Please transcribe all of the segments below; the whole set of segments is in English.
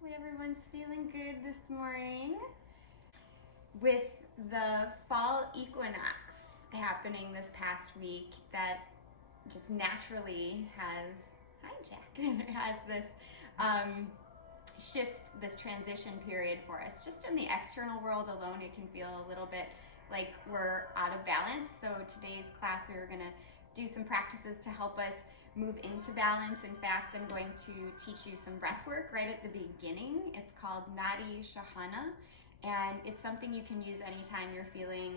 Hopefully everyone's feeling good this morning. With the fall equinox happening this past week, that just naturally has, hi Jack, has this shift, this transition period for us. Just in the external world alone, it can feel a little bit like we're out of balance. So today's class, we were gonna do some practices to help us move into balance. In fact, I'm going to teach you some breath work right at the beginning. It's called Nadi Shodhana, and it's something you can use anytime you're feeling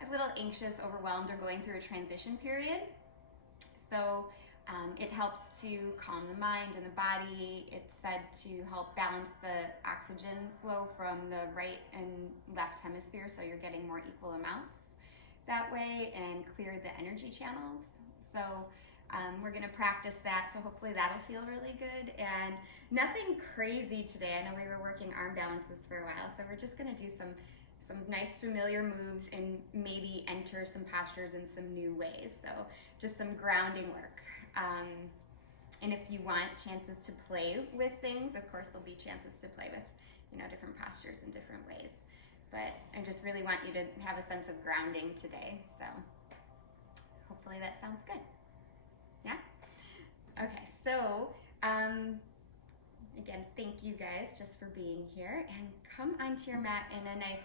a little anxious, overwhelmed, or going through a transition period. So it helps to calm the mind and the body. It's said to help balance the oxygen flow from the right and left hemisphere, so you're getting more equal amounts that way, and clear the energy channels. So we're gonna practice that, so hopefully that'll feel really good. And nothing crazy today. I know we were working arm balances for a while, so we're just gonna do some nice familiar moves and maybe enter some postures in some new ways. So just some grounding work. And if you want chances to play with things, of course there'll be chances to play with, different postures in different ways. But I just really want you to have a sense of grounding today. So hopefully that sounds good. Yeah? Okay, so again, thank you guys just for being here, and come onto your mat in a nice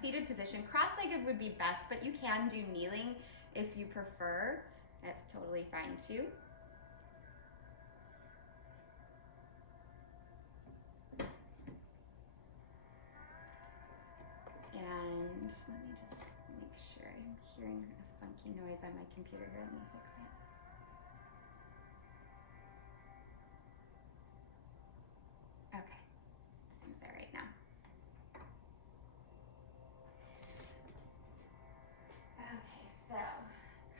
seated position. Cross-legged would be best, but you can do kneeling if you prefer. That's totally fine too. And let me just make sure I'm hearing a funky noise on my computer here. Let me fix it. Okay, seems all right now. Okay, so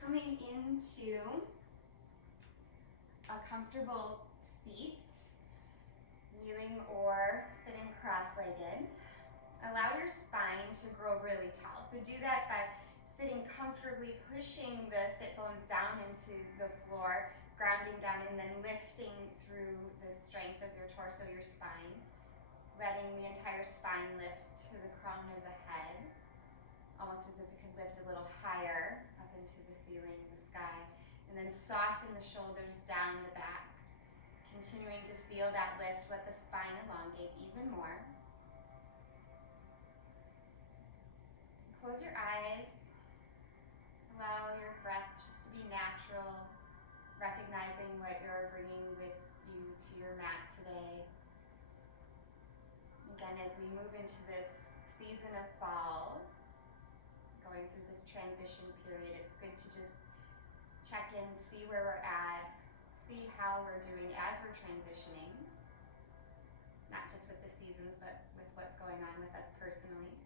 coming into a comfortable seat, kneeling or sitting cross-legged. Allow your spine to grow really tall. So do that by sitting comfortably, pushing the sit bones down into the floor, grounding down, and then lifting through the strength of your torso, your spine, letting the entire spine lift to the crown of the head, almost as if it could lift a little higher up into the ceiling, the sky, and then soften the shoulders down the back, continuing to feel that lift. Let the spine elongate even more. Close your eyes. Allow your breath just to be natural, recognizing what you're bringing with you to your mat today. Again, as we move into this season of fall, going through this transition period, it's good to just check in, see where we're at, see how we're doing as we're transitioning, not just with the seasons, but with what's going on with us personally.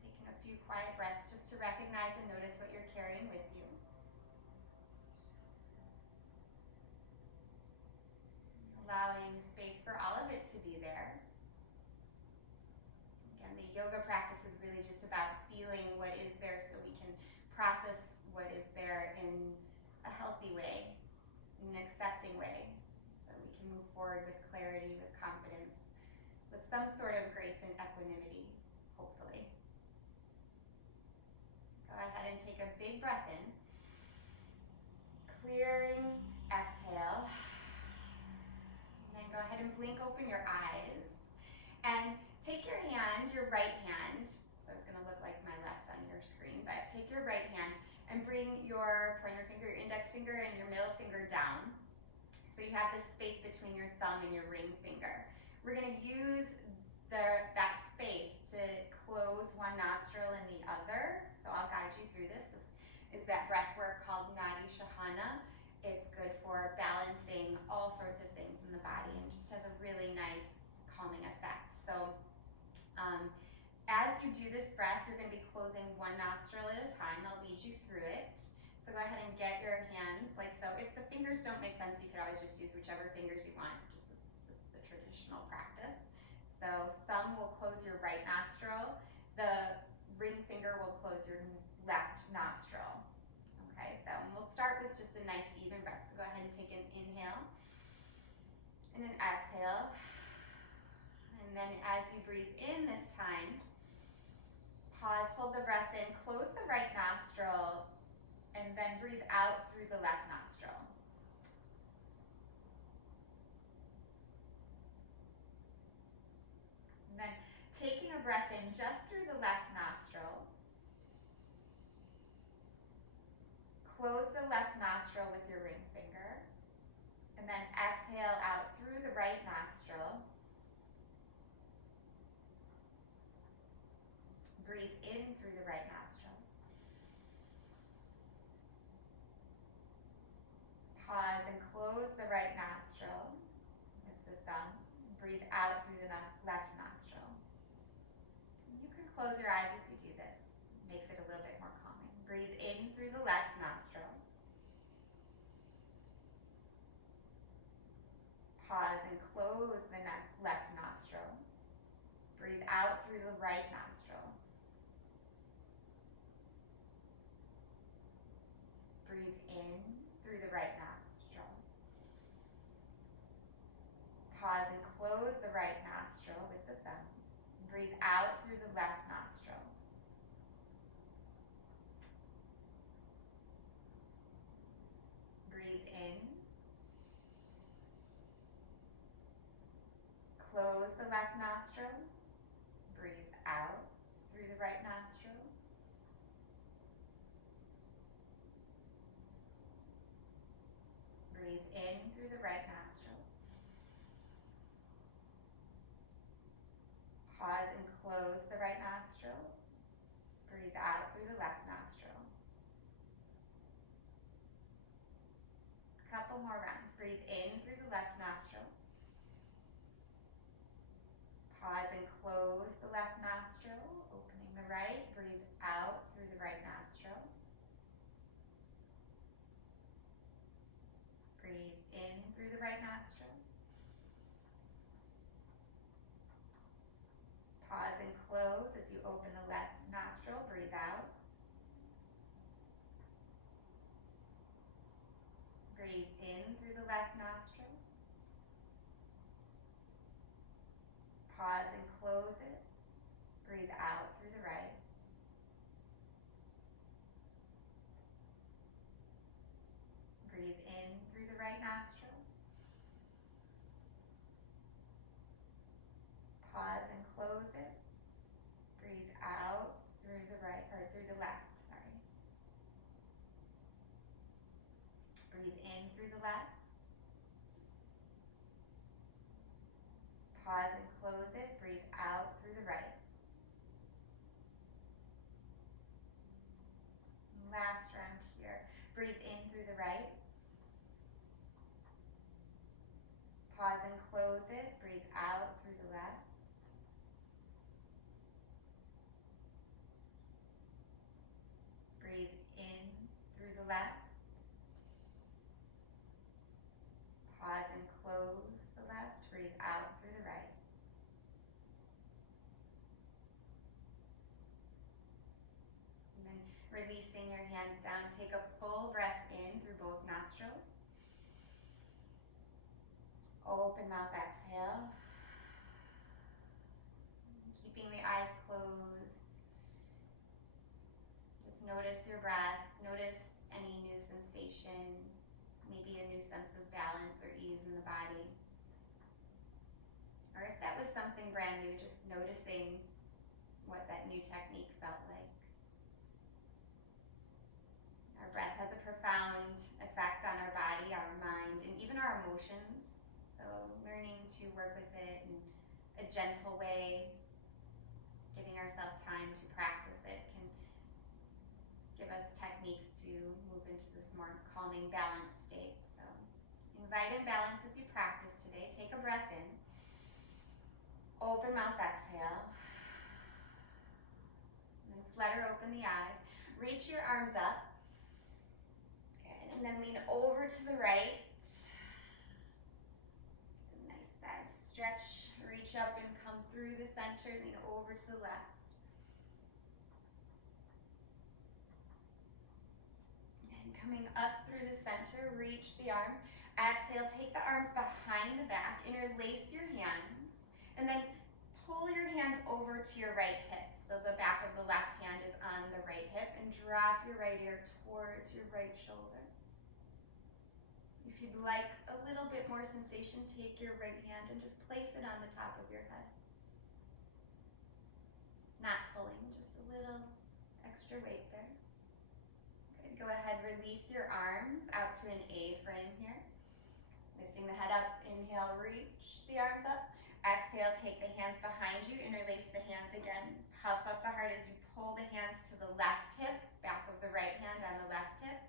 Taking a few quiet breaths just to recognize and notice what you're carrying with you. Allowing space for all of it to be there. Again, the yoga practice is really just about feeling what is there so we can process what is there in a healthy way, in an accepting way, so we can move forward with clarity, with confidence, with some sort of grace and equanimity, hopefully. Go ahead and take a big breath in. Clearing exhale. And then go ahead and blink open your eyes. And take your hand, your right hand, so it's gonna look like my left on your screen, but take your right hand and bring your pointer finger, your index finger, and your middle finger down. So you have this space between your thumb and your ring finger. We're gonna use that space to close one nostril and the other. So I'll guide you through this. This is that breath work called Nadi Shodhana. It's good for balancing all sorts of things in the body and just has a really nice calming effect. So as you do this breath, you're going to be closing one nostril at a time. I'll lead you through it. So go ahead and get your hands like so. If the fingers don't make sense, you could always just use whichever fingers you want, just as the traditional practice. So thumb will close your right nostril. The ring finger will close your left nostril. Okay, so we'll start with just a nice even go ahead and take an inhale and an exhale. And then as you breathe in this time, pause, hold the breath in, close the right nostril, and then breathe out through the left nostril. And then taking a breath in just through the left nostril, close the left nostril with your ring finger, and then exhale out through the right nostril. Breathe in through the right nostril. Pause and close the right nostril with the thumb. Breathe out through the left nostril. You can close your eyes as you do this. Makes it a little bit more calming. Breathe in through the left nostril. Pause and close the left nostril. Breathe out through the right nostril. Breathe in through the right nostril. Pause and close the right nostril with the thumb. Breathe out through the left nostril. Breathe in. Close the left nostril. Breathe out through the right nostril. Breathe in through the right nostril. Pause and close the right nostril. Breathe out through the left nostril. A couple more rounds. Breathe in through the left nostril. Pause and close the left nostril, opening the right. Breathe out through the right nostril. Breathe in through the right nostril. Pause and close as you open the left nostril. Breathe out. Breathe in through the left nostril. Pause and close it. Breathe out through the right. Breathe in through the right nostril. Pause and close it. Breathe out through the right, or through the left, sorry. Breathe in through the left. Pause and close it. Breathe out through the right. Last round here. Breathe in through the right. Pause and close it. Breathe out through the left. Breathe in through the left. Pause and close the left. Breathe out through the right. And then releasing your hands down, take a full breath in through both nostrils. Open mouth, exhale. Keeping the eyes closed. Just notice your breath. Notice any new sensation, maybe a new sense of balance or ease in the body. Or if that was something brand new, just noticing what that new technique felt like. Our breath has a profound effect on our body, our mind, and even our emotions. So learning to work with it in a gentle way, giving ourselves time to practice it can give us techniques to move into this more calming, balanced state. So invite in balance as you practice today. Take a breath in. Open mouth, exhale. And then flutter open the eyes. Reach your arms up. Good. And then lean over to the right. Nice side stretch. Reach up and come through the center. Lean over to the left. coming up through the center, reach the arms. Exhale, take the arms behind the back, interlace your hands, and then pull your hands over to your right hip. So the back of the left hand is on the right hip, and drop your right ear towards your right shoulder. If you'd like a little bit more sensation, take your right hand and just place it on the top of your head. Not pulling, just a little extra weight there. Good. Go ahead, release your arms out to an A frame here. Lifting the head up, inhale, reach the arms up. Exhale, take the hands behind you, interlace the hands again. Puff up the heart as you pull the hands to the left hip, back of the right hand on the left hip.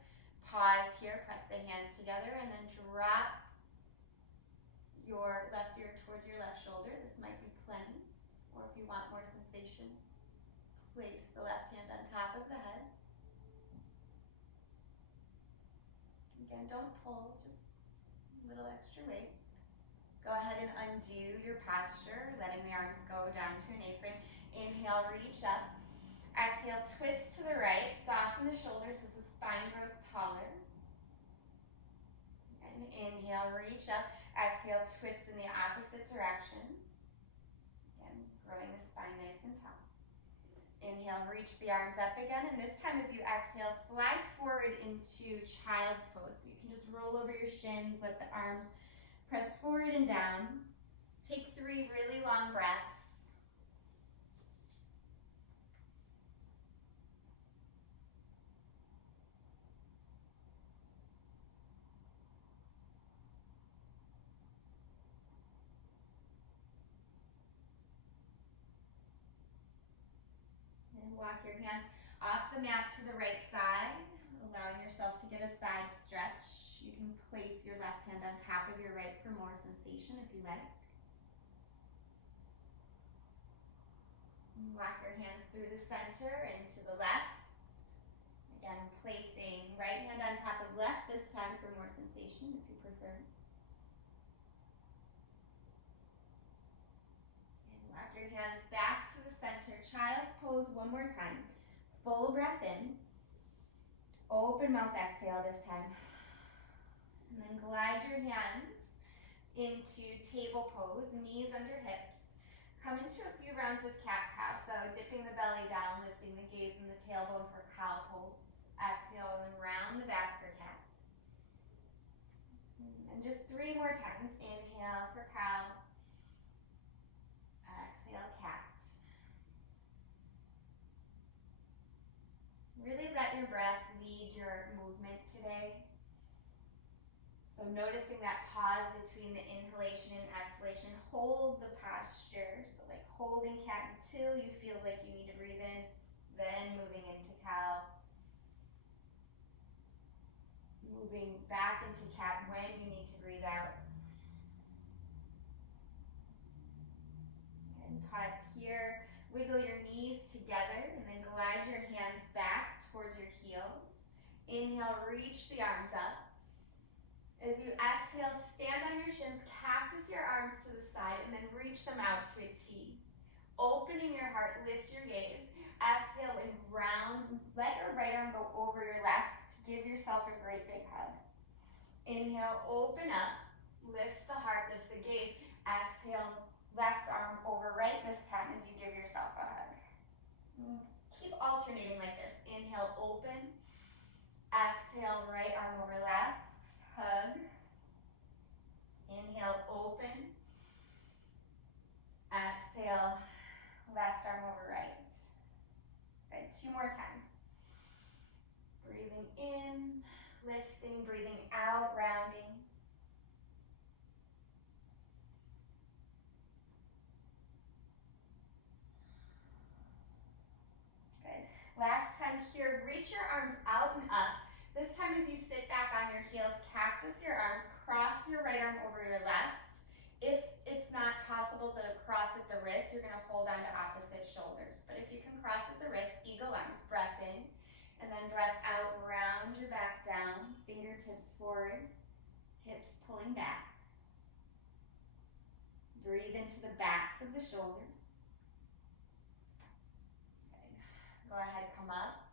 Pause here, press the hands together, and then drop your left ear towards your left shoulder. This might be plenty, or if you want more sensation, place the left hand on top of the head. Again, don't pull, just a little extra weight. Go ahead and undo your posture, letting the arms go down to an A-frame. Inhale, reach up. Exhale, twist to the right, soften the shoulders as the spine grows taller. And inhale, reach up. Exhale, twist in the opposite direction. Again, growing the spine nice and tall. Inhale, reach the arms up again, and this time as you exhale, slide forward into child's pose. So you can just roll over your shins, let the arms press forward and down. Take 3 really long breaths. Walk your hands off the mat to the right side, allowing yourself to get a side stretch. You can place your left hand on top of your right for more sensation if you like. Walk your hands through the center and to the left. Again, placing right hand on top of left this time for more sensation if you prefer. Walk your hands back to the center. Child's pose one more time. Full breath in. Open mouth exhale this time. And then glide your hands into table pose, knees under hips. Come into a few rounds of cat-cow. So dipping the belly down, lifting the gaze and the tailbone for cow pose. Exhale and then round the back for cat. And just 3 more times. Inhale for cow. Exhale, cat. Really let your breath lead your movement today. So noticing that pause between the inhalation and exhalation. Hold the posture. So like holding cat until you feel like you need to breathe in, then moving into cow. Moving back into cat when you need to breathe out. And pause here. Wiggle your knees together and then glide your hands back towards your heels. Inhale, reach the arms up. As you exhale, stand on your shins, cactus your arms to the side, and then reach them out to a T. Opening your heart, lift your gaze. Exhale and round. Let your right arm go over your left. Give yourself a great big hug. Inhale, open up. Lift the heart, lift the gaze. Exhale, left arm over right this time as you give yourself a hug. Keep alternating like this. Inhale, open. Exhale, right arm over left. Hug. Inhale, open. Exhale, left arm over right. Good, 2 more times. Breathing in, lifting, breathing out, rounding. Good. Last time here, reach your arms out and up. This time as you sit back on your heels, cactus your arms, cross your right arm over your left. If it's not possible to cross at the wrist, you're going to hold on to opposite shoulders. But if you can cross at the wrist, eagle arms, breath in, and then breath out, round your back down, fingertips forward, hips pulling back. Breathe into the backs of the shoulders. Okay. Go ahead, come up.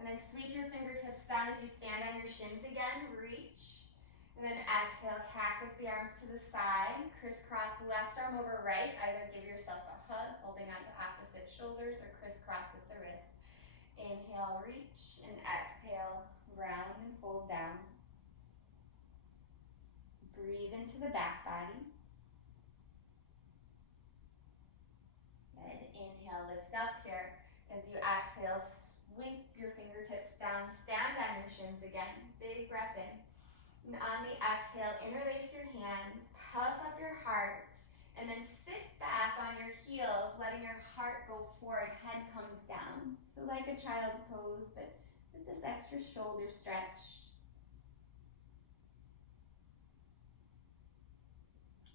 And then sweep your fingertips down as you stand on your shins again, reach. And then exhale, cactus the arms to the side, crisscross left arm over right. Either give yourself a hug, holding onto opposite shoulders, or crisscross with the wrist. Inhale, reach, and exhale, round and fold down. Breathe into the back body. And inhale, lift up here. As you exhale, sweep your fingertips down, stand on your shins again. Big breath in. And on the exhale, interlace your hands, puff up your heart, and then sit back on your heels, letting your heart go forward, head comes down. So like a child's pose, but with this extra shoulder stretch.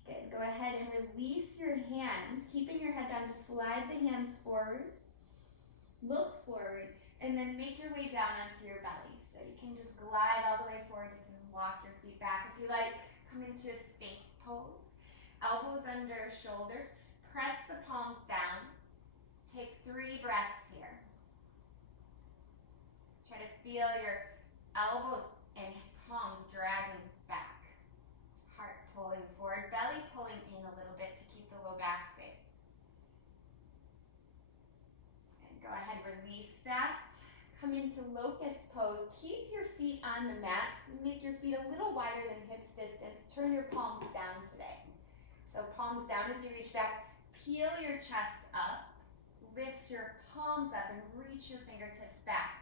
Good, go ahead and release your hands, keeping your head down to slide the hands forward. Look forward, and then make your way down onto your belly. So you can just glide all the way forward. You can walk your feet back. If you like, come into a space pose. Elbows under shoulders. Press the palms down. Take 3 breaths here. Try to feel your elbows and palms dragging back. Heart pulling forward. Belly pulling in a little bit to keep the low back safe. Go ahead, release that. Come into locust pose. Keep your feet on the mat. Make your feet a little wider than hips distance. Turn your palms down today. So palms down as you reach back. Peel your chest up. Lift your palms up and reach your fingertips back.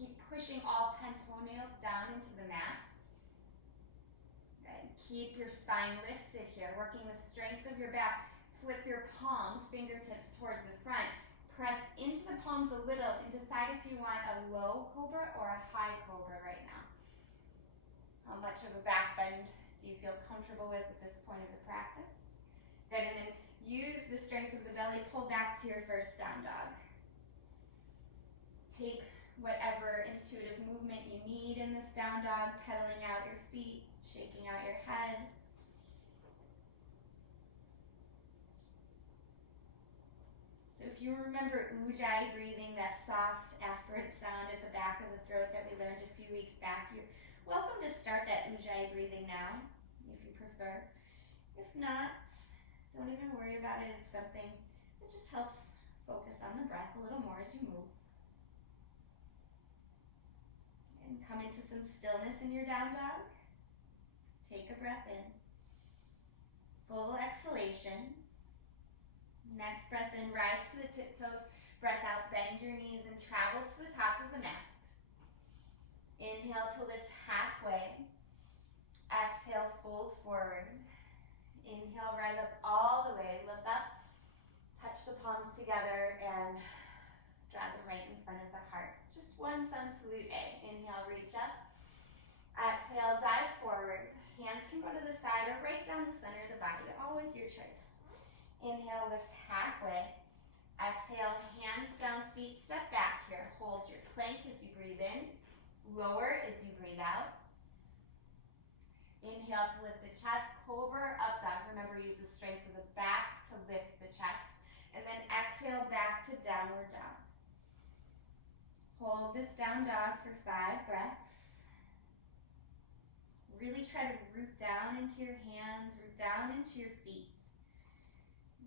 Keep pushing all 10 toenails down into the mat. Good. Keep your spine lifted here, working the strength of your back. Flip your palms, fingertips towards the front. Press into the palms a little and decide if you want a low cobra or a high cobra right now. How much of a back bend do you feel comfortable with at this point of the practice? Good, and then use the strength of the belly, pull back to your first down dog. Take whatever intuitive movement you need in this down dog, pedaling out your feet, shaking out your head. So if you remember Ujjayi breathing, that soft aspirate sound at the back of the throat that we learned a few weeks back, you're welcome to start that Ujjayi breathing now, if you prefer. If not, don't even worry about it. It's something that just helps focus on the breath a little more as you move. And come into some stillness in your down dog. Take a breath in. Full exhalation. Next breath in, rise to the tiptoes. Breath out, bend your knees and travel to the top of the mat. Inhale to lift halfway. Exhale, fold forward. Inhale, rise up all the way. Look up. Touch the palms together and draw them right in front of the heart. Just one sun salute A. Inhale, reach up. Exhale, dive forward. Hands can go to the side or right down the center of the body. Always your choice. Inhale, lift halfway. Exhale, hands down, feet step back here. Hold your plank as you breathe in. Lower as you breathe out. Inhale to lift the chest, cobra, up dog. Remember, use the strength of the back to lift the chest. And then exhale back to downward dog. Hold this down dog for 5 breaths. Really try to root down into your hands, root down into your feet.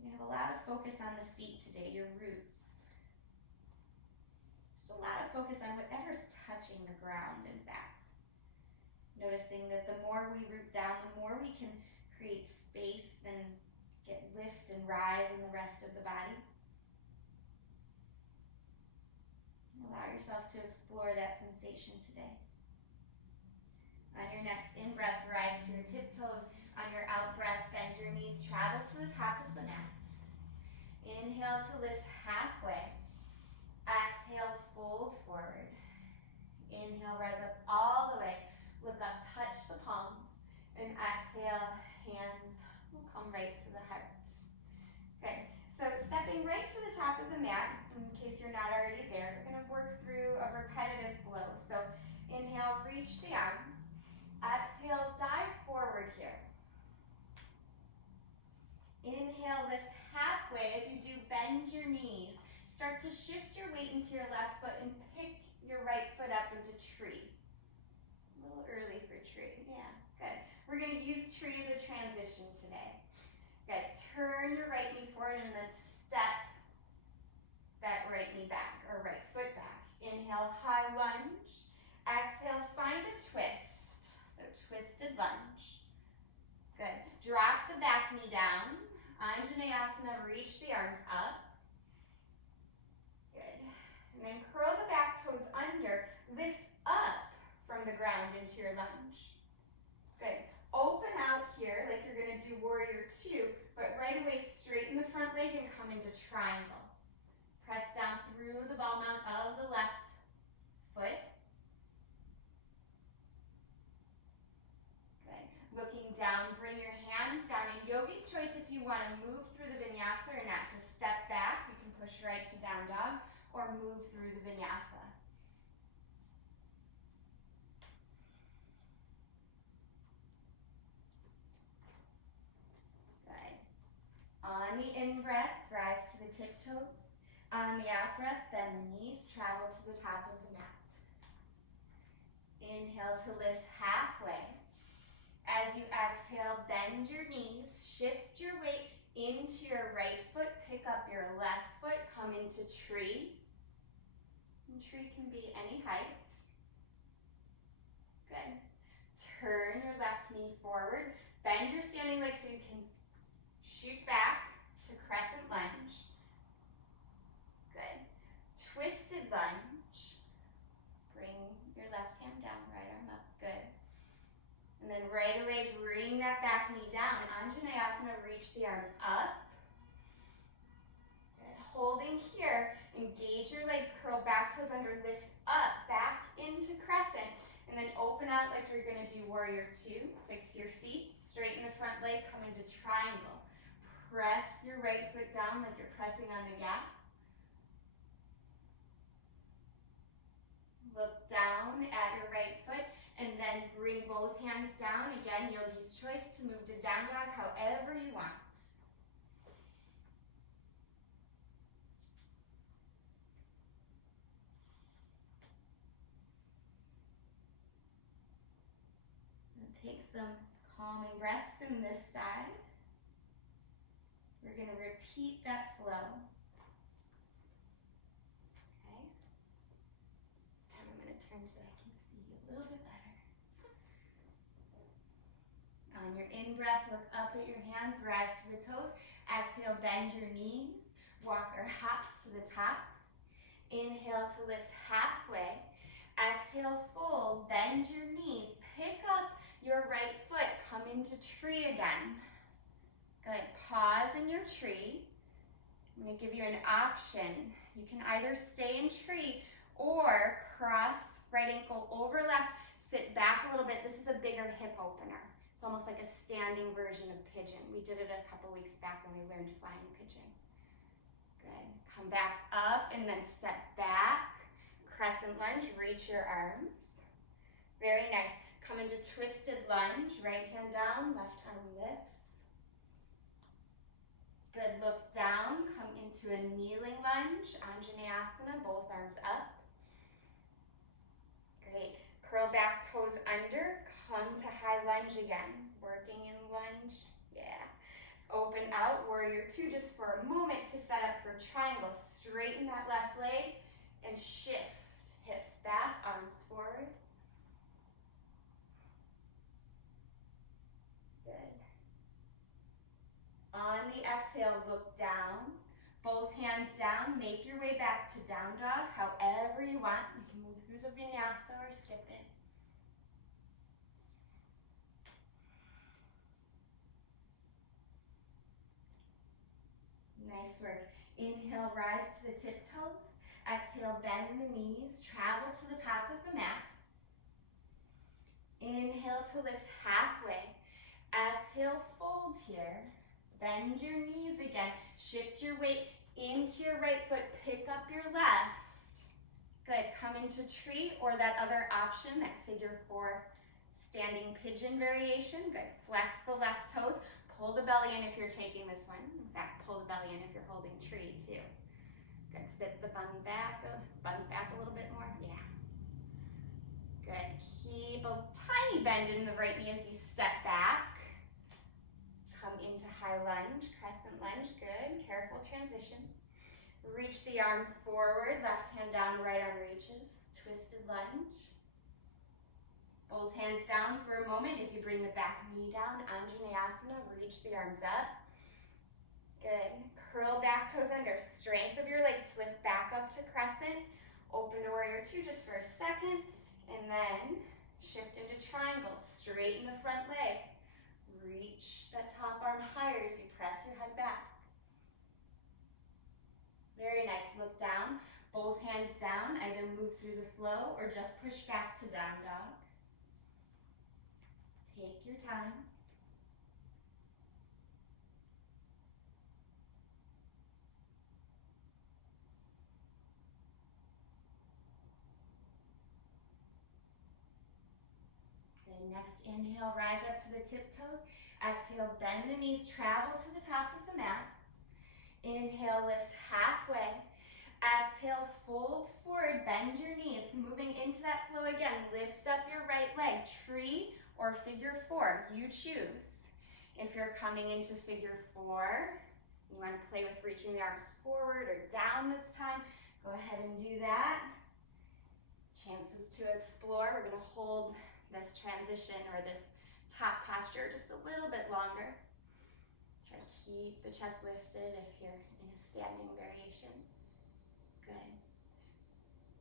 You have a lot of focus on the feet today, your roots. Just a lot of focus on whatever's touching the ground, in fact. Noticing that the more we root down, the more we can create space and get lift and rise in the rest of the body. Allow yourself to explore that sensation today. On your next in-breath, rise to your tiptoes. On your out-breath, bend your knees, travel to the top of the mat. Inhale to lift halfway. Exhale, fold forward. Inhale, rise up all the way. Look up, touch the palms. And exhale, hands will come right to the heart. Good. So stepping right to the top of the mat, in case you're not already there, we're going to work through a repetitive flow. So inhale, reach the arms. Exhale, dive forward here. Inhale, lift halfway. As you do, bend your knees. Start to shift your weight into your left foot and pick your right foot up into tree. A little early for tree. Yeah, good. We're going to use tree as a transition today. Good. Turn your right knee forward and then step that right knee back or right foot back. Inhale, high lunge. Exhale, find a twist. So twisted lunge. Good. Drop the back knee down. Anjaneyasana, reach the arms up. Good. And then curl the back toes under. Lift up from the ground into your lunge. Good. Open out here like you're going to do warrior two, but right away straighten the front leg and come into triangle. Press down through the ball mount of the left foot. Good. Looking down, bring your hands down. In Yogi's choice, if you want to move through the vinyasa or not, so step back, you can push right to down dog or move through the vinyasa. Good. On the in-breath, rise to the tiptoes. On the out-breath, bend the knees, travel to the top of the mat. Inhale to lift halfway. As you exhale, bend your knees, shift your weight into your right foot, pick up your left foot, come into tree. And tree can be any height. Good. Turn your left knee forward, bend your standing leg so you can shoot back to crescent lunge. Good. Twisted lunge. Bring your left hand down, right arm up. Good. And then right away, bring that back knee down. Anjaneyasana, reach the arms up. Good. Holding here, engage your legs, curl back toes under, lift up, back into crescent. And then open out like you're going to do warrior two. Fix your feet, straighten the front leg, come into triangle. Press your right foot down like you're pressing on the gas. Look down at your right foot and then bring both hands down. Again, Yogi's choice to move to down dog however you want. And take some calming breaths in this side. We're going to repeat that flow. Okay. This time I'm going to turn so I can see a little bit better. On your in-breath, look up at your hands, rise to the toes. Exhale, bend your knees, walk or hop to the top. Inhale to lift halfway. Exhale, fold, bend your knees, pick up your right foot, come into tree again. Good. Pause in your tree. I'm going to give you an option. You can either stay in tree or cross right ankle over left, sit back a little bit. This is a bigger hip opener. It's almost like a standing version of pigeon. We did it a couple weeks back when we learned flying pigeon. Good. Come back up and then step back. Crescent lunge, reach your arms. Very nice. Come into twisted lunge, right hand down, left arm lifts. Good, look down, come into a kneeling lunge, Anjaneyasana, both arms up. Great, curl back, toes under, come to high lunge again. Working in lunge, yeah. Open out, warrior two, just for a moment to set up for triangle. Straighten that left leg and shift. Hips back, arms forward. Good. On the exhale, look down. Both hands down. Make your way back to down dog, however you want. You can move through the vinyasa or skip it. Nice work. Inhale, rise to the tiptoes. Exhale, bend the knees. Travel to the top of the mat. Inhale to lift halfway. Exhale, fold here. Bend your knees again. Shift your weight into your right foot. Pick up your left. Good. Come into tree or that other option, that figure four standing pigeon variation. Good. Flex the left toes. Pull the belly in if you're taking this one. In fact, pull the belly in if you're holding tree too. Good. Sit the buns back a little bit more. Yeah. Good. Keep a tiny bend in the right knee as you step back. Come into high lunge, crescent lunge. Good. Careful transition. Reach the arm forward, left hand down, right arm reaches. Twisted lunge. Both hands down for a moment as you bring the back knee down. Anjaneyasana, reach the arms up. Good. Curl back toes under. Strength of your legs to lift back up to crescent. Open to warrior two just for a second. And then shift into triangle. Straighten the front leg. Reach that top arm higher as you press your head back. Very nice. Look down. Both hands down. Either move through the flow or just push back to down dog. Take your time. Next, inhale, rise up to the tiptoes. Exhale, bend the knees, travel to the top of the mat. Inhale, lift halfway. Exhale, fold forward, bend your knees. Moving into that flow again, lift up your right leg, tree or figure four, you choose. If you're coming into figure four, you want to play with reaching the arms forward or down this time, go ahead and do that. Chances to explore, we're going to hold this transition or this top posture just a little bit longer. Try to keep the chest lifted if you're in a standing variation. Good.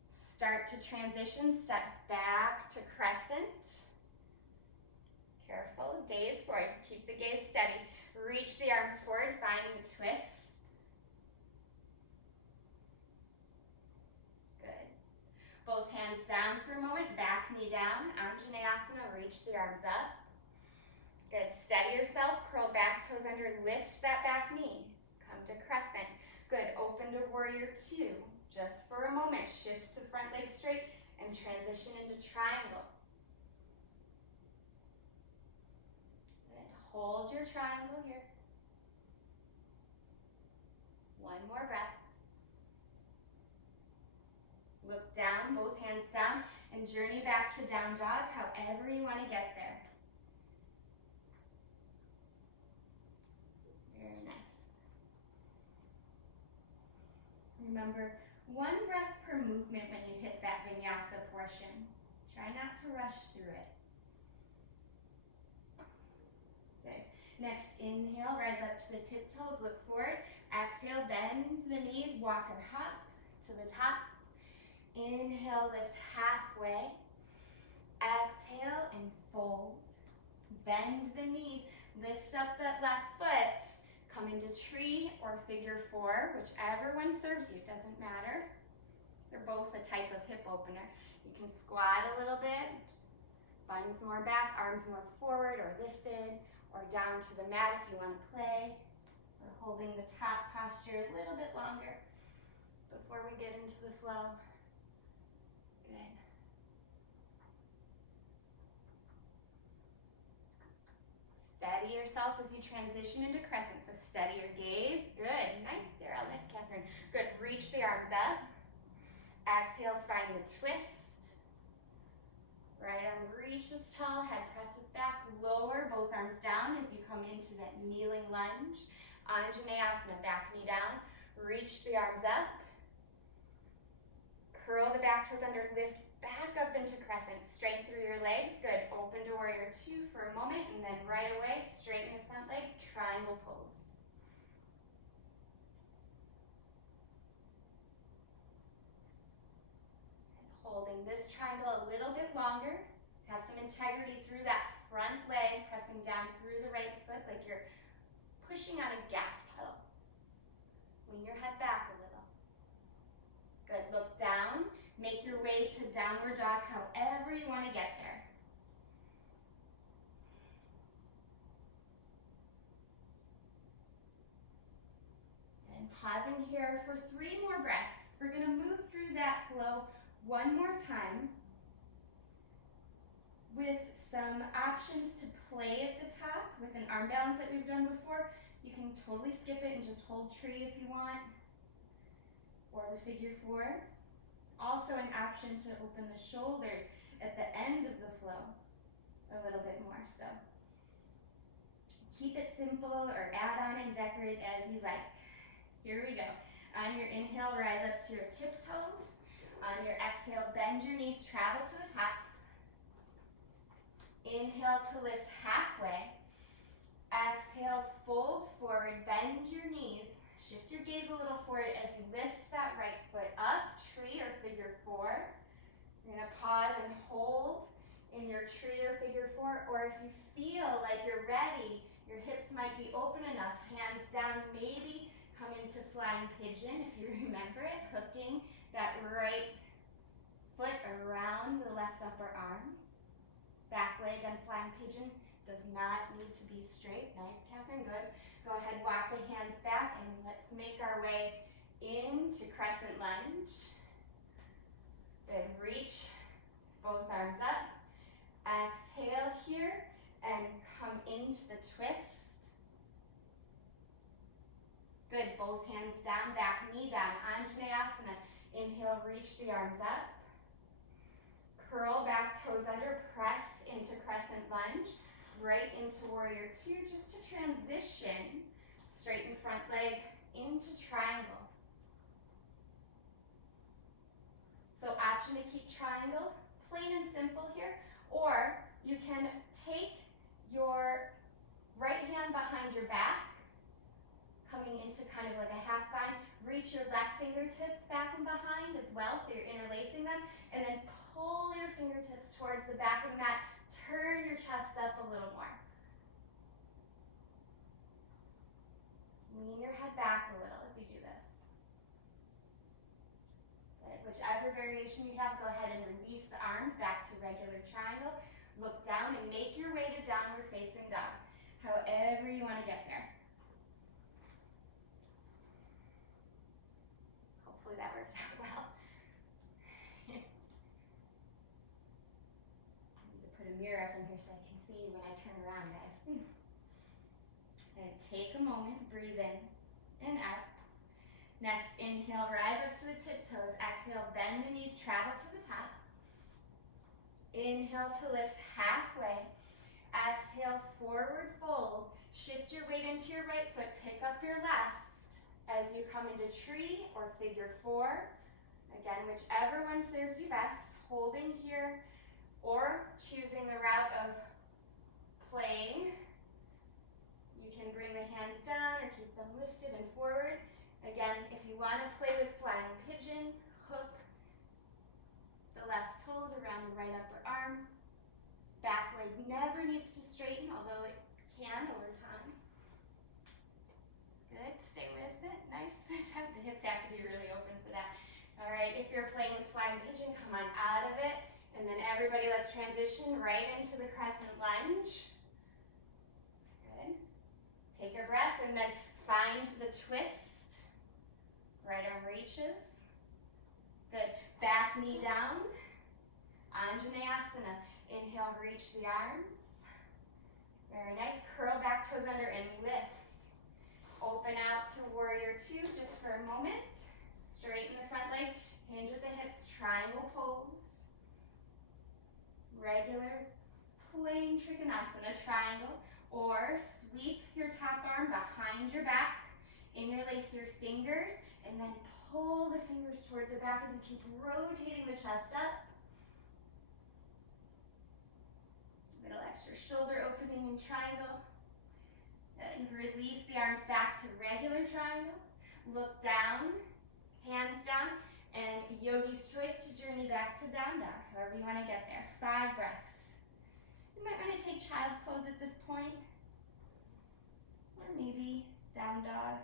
Start to transition, step back to crescent. Careful, gaze forward, keep the gaze steady. Reach the arms forward, find the twist. Both hands down for a moment, back knee down. Anjaneyasana, reach the arms up. Good, steady yourself, curl back toes under, lift that back knee. Come to crescent. Good, open to warrior two. Just for a moment, shift the front leg straight and transition into triangle. Good, hold your triangle here. One more breath. Look down, both hands down, and journey back to down dog, however you want to get there. Very nice. Remember, one breath per movement when you hit that vinyasa portion. Try not to rush through it. Good. Next, inhale, rise up to the tiptoes, look forward. Exhale, bend the knees, walk or hop to the top. Inhale, lift halfway. Exhale and fold. Bend the knees, lift up that left foot. Come into tree or figure four, whichever one serves you, doesn't matter. They're both a type of hip opener. You can squat a little bit, buns more back, arms more forward or lifted, or down to the mat if you want to play. We're holding the top posture a little bit longer before we get into the flow. Good. Steady yourself as you transition into crescent. So steady your gaze. Good. Nice, Daryl. Nice, Catherine. Good. Reach the arms up. Exhale, find the twist. Right arm reaches tall, head presses back. Lower both arms down as you come into that kneeling lunge. Anjaneyasana, back knee down. Reach the arms up. Curl the back toes under, lift back up into crescent. Straighten through your legs. Good. Open to warrior two for a moment, and then right away, straighten the front leg, triangle pose. And holding this triangle a little bit longer. Have some integrity through that front leg, pressing down through the right foot like you're pushing on a gas pedal. Lean your head back a little. Good, look down, make your way to downward dog, however you want to get there. And pausing here for 3 more breaths. We're going to move through that flow one more time with some options to play at the top with an arm balance that we've done before. You can totally skip it and just hold tree if you want. Or the figure four. Also an option to open the shoulders, at the end of the flow a little bit more. So keep it simple or add on and decorate as you like. Here we go. On your inhale, rise up to your tiptoes. On your exhale, bend your knees, travel to the top. Inhale to lift halfway. Exhale, fold forward, bend your knees. Shift your gaze a little forward as you lift that right foot up, tree or figure four. You're gonna pause and hold in your tree or figure four, or if you feel like you're ready, your hips might be open enough, hands down, maybe come into flying pigeon if you remember it, hooking that right foot around the left upper arm. Back leg on flying pigeon does not need to be straight. Nice, Catherine, good. Go ahead, walk the hands back, and let's make our way into crescent lunge. Good, reach both arms up. Exhale here, and come into the twist. Good, both hands down, back knee down, Anjaneyasana. Inhale, reach the arms up. Curl back, toes under, press into crescent lunge, right into warrior two, just to transition, straighten front leg into triangle. So option to keep triangles, plain and simple here, or you can take your right hand behind your back, coming into kind of like a half bind, reach your left fingertips back and behind as well, so you're interlacing them, and then pull your fingertips towards the back of the mat. Turn your chest up a little more. Lean your head back a little as you do this. Good. Whichever variation you have, go ahead and release the arms back to regular triangle. Look down and make your way to downward facing dog. However you want to get there. Hopefully that worked out well. Mirror up in here so I can see you when I turn around, guys. And take a moment, breathe in and out. Next, inhale, rise up to the tiptoes. Exhale, bend the knees, travel to the top. Inhale to lift halfway. Exhale, forward fold. Shift your weight into your right foot, pick up your left as you come into tree or figure four. Again, whichever one serves you best. Holding here, or choosing the route of playing. You can bring the hands down or keep them lifted and forward. Again, if you want to play with flying pigeon, hook the left toes around the right upper arm. Back leg never needs to straighten, although it can over time. Good, stay with it, nice. The hips have to be really open for that. All right, if you're playing with flying pigeon, come on out of it. And then everybody, let's transition right into the crescent lunge. Good. Take a breath and then find the twist. Right arm reaches. Good. Back knee down. Anjaneyasana. Inhale, reach the arms. Very nice. Curl back, toes under, and lift. Open out to warrior two just for a moment. Straighten the front leg. Hinge at the hips. Triangle pose. Regular, plain Trikonasana, triangle, or sweep your top arm behind your back, interlace your fingers, and then pull the fingers towards the back as you keep rotating the chest up. Little extra shoulder opening in triangle. And release the arms back to regular triangle. Look down, hands down. And Yogi's choice to journey back to down dog, however you want to get there. 5 breaths. You might want to take child's pose at this point. Or maybe down dog.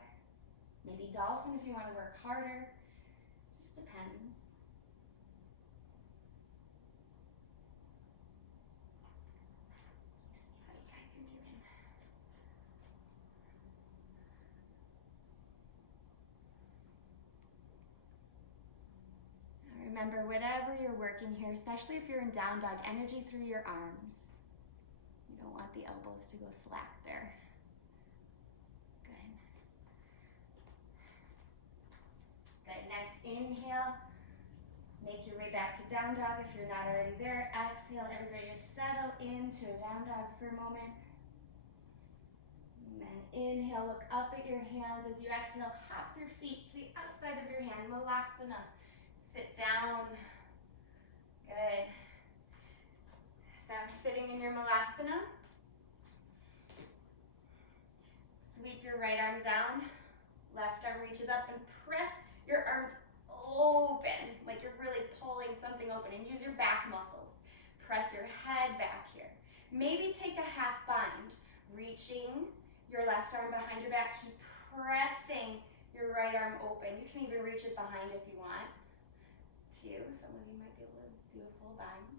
Maybe dolphin if you want to work harder. Just depends. See how you guys are doing. Remember, whatever you're working here, especially if you're in down dog, energy through your arms. You don't want the elbows to go slack there. Good. Good. Next, inhale. Make your way back to down dog if you're not already there. Exhale, everybody just settle into a down dog for a moment. And then inhale, look up at your hands. As you exhale, hop your feet to the outside of your hand. Malasana. Sit down. Good. So sitting in your Malasana. Sweep your right arm down. Left arm reaches up and press your arms open, like you're really pulling something open, and use your back muscles. Press your head back here. Maybe take a half bind, reaching your left arm behind your back. Keep pressing your right arm open. You can even reach it behind if you want to. Some of you might be able to do a full bind.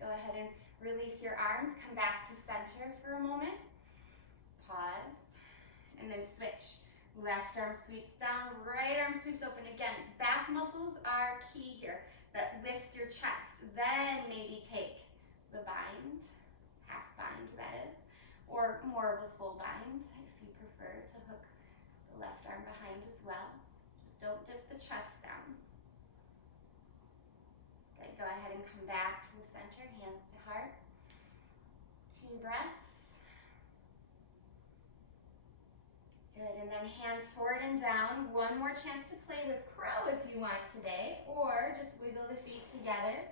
Go ahead and release your arms. Come back to center for a moment. Pause. And then switch. Left arm sweeps down, right arm sweeps open. Again, back muscles are key here. That lifts your chest. Then maybe take the bind, half bind that is, or more of a full bind if you prefer to hook the left arm behind as well. Just don't dip the chest down. Good, go ahead and come back to the center, hands to heart. 2 breaths. Good, and then hands forward and down. One more chance to play with crow if you want today, or just wiggle the feet together.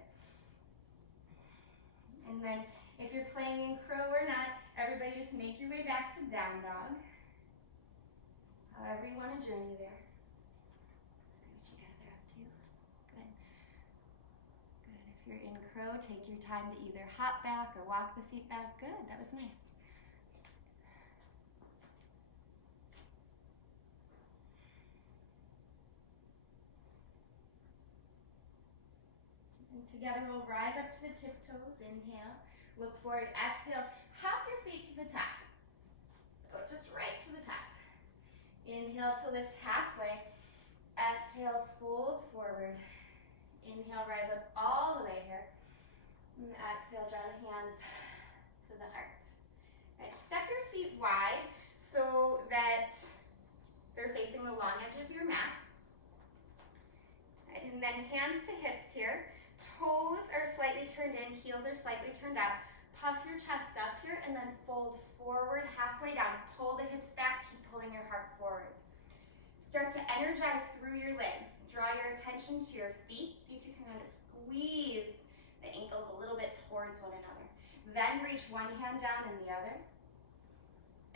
And then if you're playing in crow or not, everybody just make your way back to down dog. However you want to journey there. See what you guys are up to. Good. Good, if you're in crow, take your time to either hop back or walk the feet back. Good, that was nice. Together we'll rise up to the tiptoes. Inhale, look forward, exhale, hop your feet to the top. Go just right to the top. Inhale to lift halfway. Exhale, fold forward. Inhale, rise up all the way here. And exhale, draw the hands to the heart. Right, step your feet wide so that they're facing the long edge of your mat. Right, and then hands to hips here. Toes are slightly turned in, heels are slightly turned out. Puff your chest up here and then fold forward halfway down. Pull the hips back, keep pulling your heart forward. Start to energize through your legs. Draw your attention to your feet. See if you can kind of squeeze the ankles a little bit towards one another. Then reach one hand down and the other.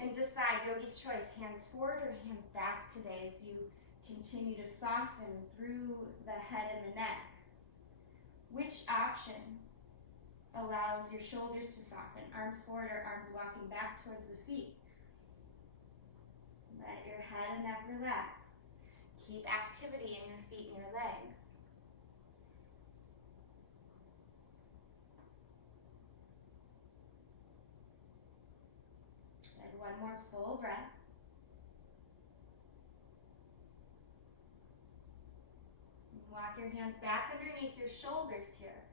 And decide, yogi's choice, hands forward or hands back today as you continue to soften through the head and the neck. Which option allows your shoulders to soften? Arms forward or arms walking back towards the feet? Let your head and neck relax. Keep activity in your feet and your legs. Good, one more full breath. Walk your hands back underneath your shoulders here.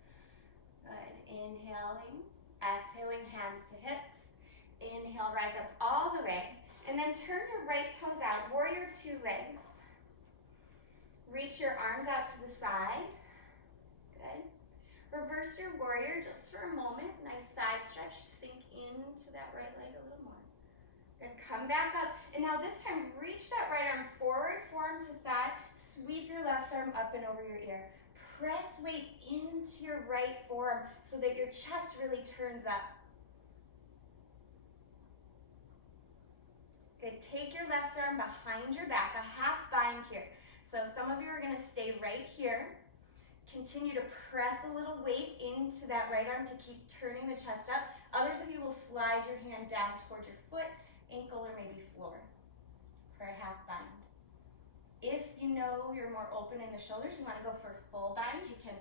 Good. Inhaling, exhaling, hands to hips. Inhale, rise up all the way. And then turn your right toes out, warrior 2 legs. Reach your arms out to the side. Good. Reverse your warrior just for a moment. Nice side stretch. Sink into that right leg a little more. Good. Come back up. And now this time, reach that right arm forward, forearm to thigh. Sweep your left arm up and over your ear. Press weight into your right forearm so that your chest really turns up. Good. Take your left arm behind your back, a half bind here. So some of you are going to stay right here. Continue to press a little weight into that right arm to keep turning the chest up. Others of you will slide your hand down towards your foot, ankle, or maybe floor for a half bind. If you know you're more open in the shoulders, you want to go for a full bind, you can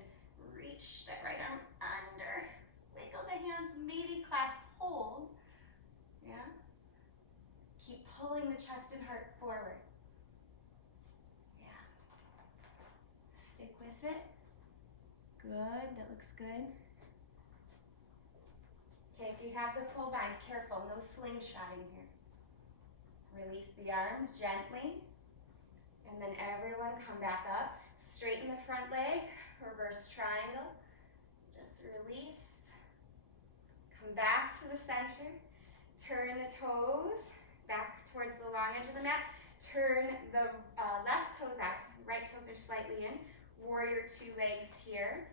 reach that right arm under, wiggle the hands, maybe clasp, hold. Yeah. Keep pulling the chest and heart forward. Yeah. Stick with it. Good, that looks good. Okay, if you have the full bind, careful, no slingshotting here. Release the arms gently. And then everyone come back up. Straighten the front leg, reverse triangle. Just release. Come back to the center. Turn the toes back towards the long edge of the mat. Turn the left toes out. Right toes are slightly in. Warrior two legs here.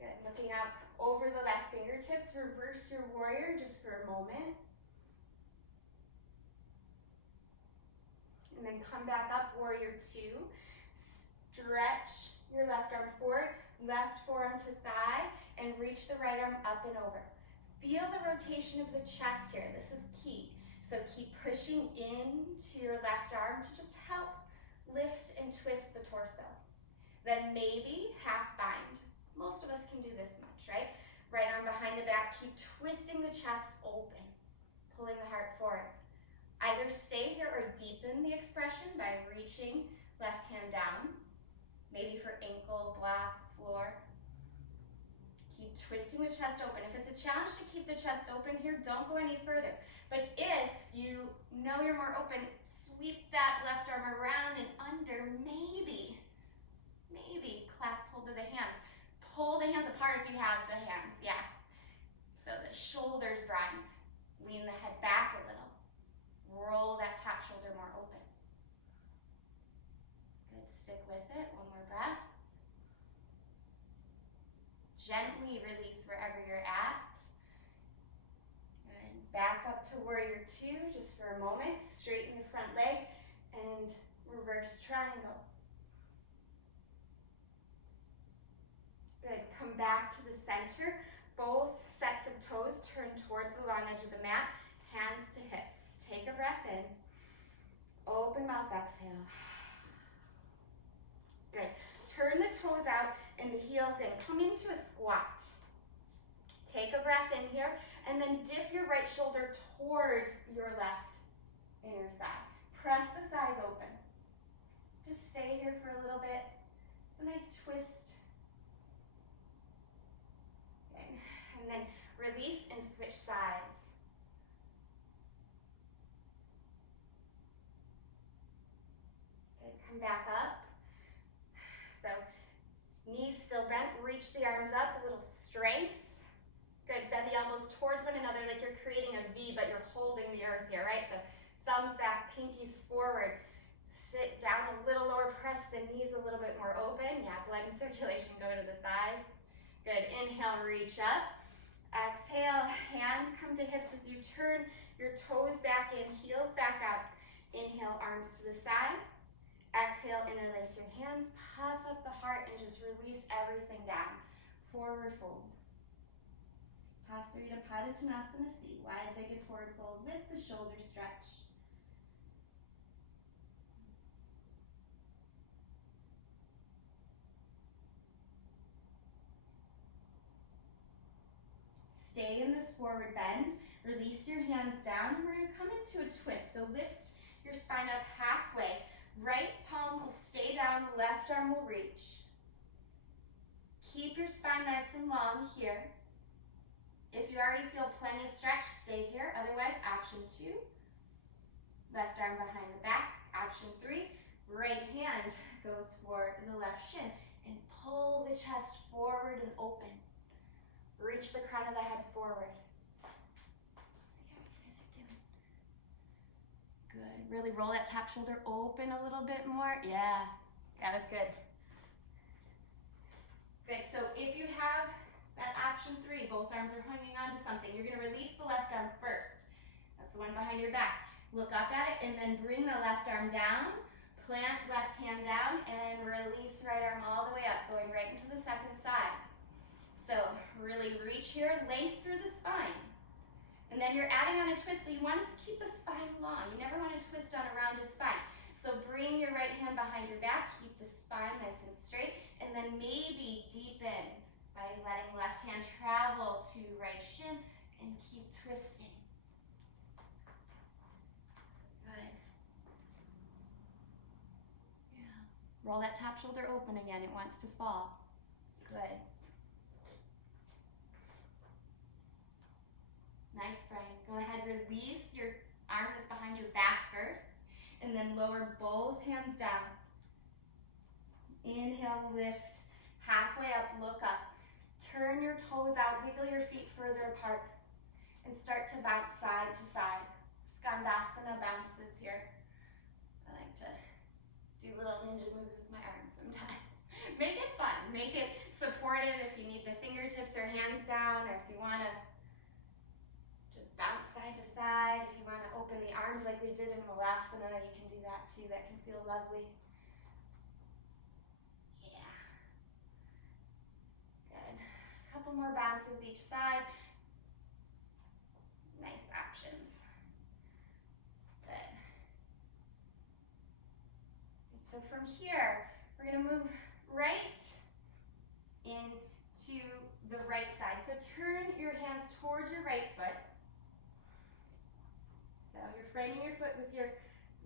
Good. Looking up over the left fingertips. Reverse your warrior just for a moment. And then come back up, warrior two. Stretch your left arm forward, left forearm to thigh, and reach the right arm up and over. Feel the rotation of the chest here. This is key. So keep pushing into your left arm to just help lift and twist the torso. Then maybe half bind. Most of us can do this much, right? Right arm behind the back. Keep twisting the chest open, pulling the heart forward. Either stay here or deepen the expression by reaching left hand down. Maybe for ankle, block, floor. Keep twisting the chest open. If it's a challenge to keep the chest open here, don't go any further. But if you know you're more open, sweep that left arm around and under, maybe clasp hold of the hands. Pull the hands apart if you have the hands, yeah. So the shoulders broaden. Lean the head back a little. Roll that top shoulder more open. Good, stick with it. One more breath. Gently release wherever you're at. And back up to warrior two just for a moment. Straighten the front leg and reverse triangle. Good, come back to the center. Both sets of toes turn towards the long edge of the mat. Hands to hips. Take a breath in. Open mouth, exhale. Good. Turn the toes out and the heels in. Come into a squat. Take a breath in here and then dip your right shoulder towards your left inner thigh. Press the thighs open. Just stay here for a little bit. It's a nice twist. Good. And then release and switch sides. Good. Come back up. So knees still bent. Reach the arms up. A little strength. Good. Bend the elbows towards one another like you're creating a V, but you're holding the earth here, right? So thumbs back, pinkies forward. Sit down a little lower, press the knees a little bit more open. Yeah, blood and circulation go to the thighs. Good. Inhale, reach up. Exhale, hands come to hips as you turn your toes back in, heels back out. Inhale, arms to the side. Exhale, interlace your hands, puff up the heart, and just release everything down. Forward fold. Pastarita Padottanasana C, wide-legged forward fold with the shoulder stretch. Stay in this forward bend. Release your hands down, and we're going to come into a twist. So lift your spine up halfway. Right palm will stay down, left arm will reach. Keep your spine nice and long here. If you already feel plenty of stretch, stay here. Otherwise, option 2. Left arm behind the back. Option 3, right hand goes for the left shin. And pull the chest forward and open. Reach the crown of the head forward. Let's see how you guys are doing. Good. Really roll that top shoulder open a little bit more. Yeah, that's good. Good, so if you have that option 3, both arms are hanging on to something, you're gonna release the left arm first. That's the one behind your back. Look up at it and then bring the left arm down, plant left hand down, and release right arm all the way up, going right into the second side. So really reach here, length through the spine. And then you're adding on a twist, so you want to keep the spine long. You never want to twist on a rounded spine. So bring your right hand behind your back, keep the spine nice and straight, and then maybe deepen by letting left hand travel to right shin and keep twisting. Good. Yeah. Roll that top shoulder open again. It wants to fall. Good. Nice, Brian. Go ahead, release your arm that's behind your back first, and then lower both hands down. Inhale, lift. Halfway up, look up. Turn your toes out, wiggle your feet further apart, and start to bounce side to side. Skandasana bounces here. I like to do little ninja moves with my arms sometimes. Make it fun, make it supportive if you need the fingertips or hands down, or if you want to just bounce side to side. If you want to open the arms like we did in Malasana, you can do that too. That can feel lovely. Yeah. Good. A couple more bounces each side. Nice options. Good. And so from here, we're going to move right into the right side. So turn your hands towards your right foot. So you're framing your foot with your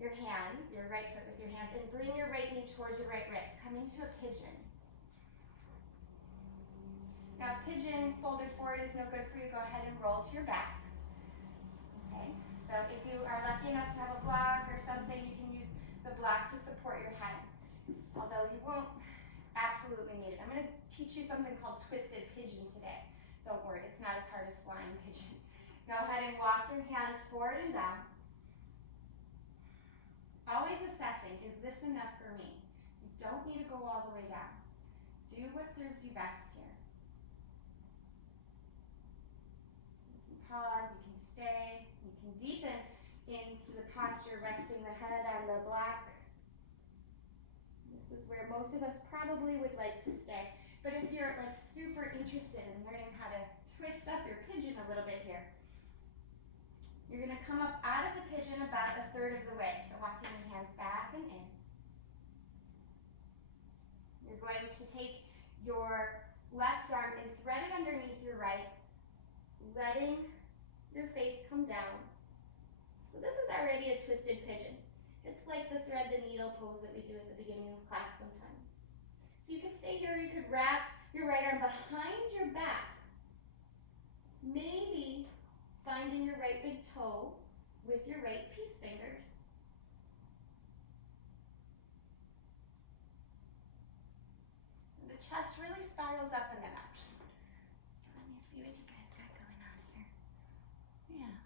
hands, your right foot with your hands, and bring your right knee towards your right wrist. Come into a pigeon. Now, if pigeon folded forward is no good for you, go ahead and roll to your back. Okay, so if you are lucky enough to have a block or something, you can use the block to support your head. Although you won't absolutely need it. I'm going to teach you something called twisted pigeon today. Don't worry, it's not as hard as flying pigeon. Go ahead and walk your hands forward and down. Always assessing, is this enough for me? You don't need to go all the way down. Do what serves you best here. You can pause, you can stay, you can deepen into the posture, resting the head on the block. This is where most of us probably would like to stay. But if you're like super interested in learning how to twist up your pigeon a little bit here, you're going to come up out of the pigeon about a third of the way. So walking the hands back and in. You're going to take your left arm and thread it underneath your right, letting your face come down. So this is already a twisted pigeon. It's like the thread the needle pose that we do at the beginning of class sometimes. So you could stay here, you could wrap your right arm behind your back. Maybe finding your right big toe with your right peace fingers. And the chest really spirals up in that option. Let me see what you guys got going on here. Yeah.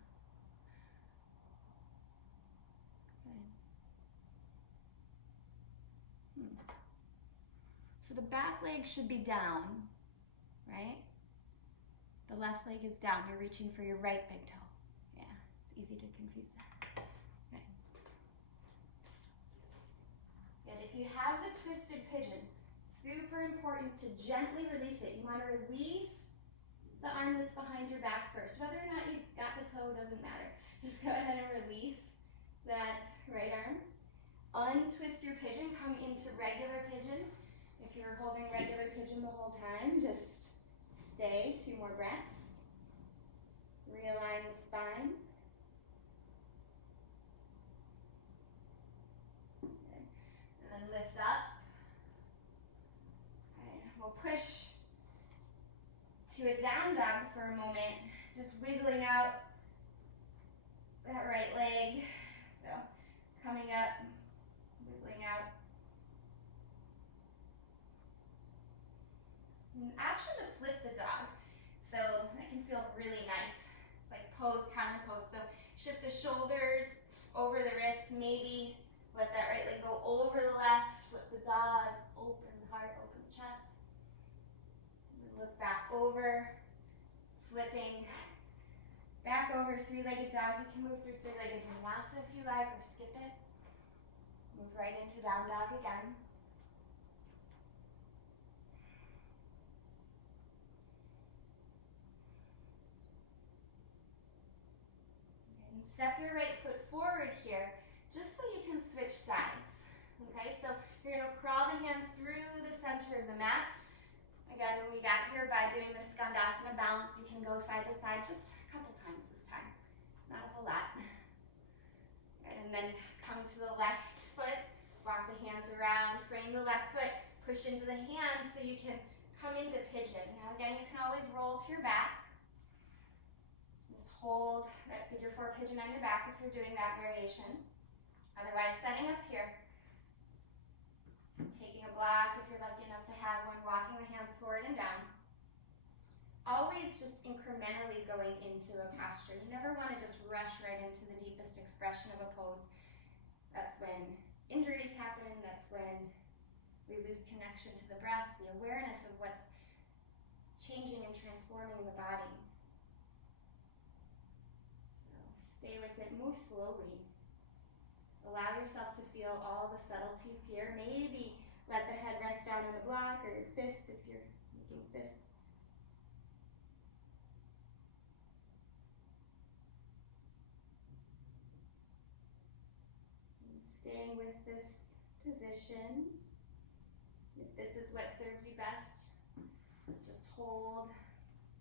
So the back leg should be down, right? The left leg is down. You're reaching for your right big toe. Yeah, it's easy to confuse that. Okay. And if you have the twisted pigeon, super important to gently release it. You want to release the arm that's behind your back first. Whether or not you got the toe doesn't matter. Just go ahead and release that right arm. Untwist your pigeon, come into regular pigeon. If you're holding regular pigeon the whole time, just stay. 2 more breaths. Realign the spine. Okay. And then lift up. Okay. We'll push to a down dog for a moment, just wiggling out that right leg. So coming up, wiggling out. An option to flip the dog, so that can feel really nice. It's like pose, counter pose. So shift the shoulders over the wrists, maybe let that right leg go over the left, flip the dog, open the heart, open the chest. And then look back over, flipping back over, 3-legged dog. You can move through 3-legged vinyasa if you like, or skip it. Move right into down dog again. Step your right foot forward here, just so you can switch sides. Okay, so you're going to crawl the hands through the center of the mat. Again, we got here by doing the Skandasana balance. You can go side to side just a couple times this time, not a whole lot. Right, and then come to the left foot, walk the hands around, frame the left foot, push into the hands so you can come into pigeon. Now again, you can always roll to your back. Hold that figure 4 pigeon on your back if you're doing that variation. Otherwise, setting up here, taking a block if is just incrementally going into a posture. You never want to just rush right into the deepest expression of a pose. That's when injuries happen. That's when we lose connection to the breath, the awareness of what's changing and transforming the body. So stay with it, move slowly. Allow yourself to feel all the subtleties here. Maybe let the head rest down on a block or your fists if you're making fists. And staying with this position. If this is what serves you best, just hold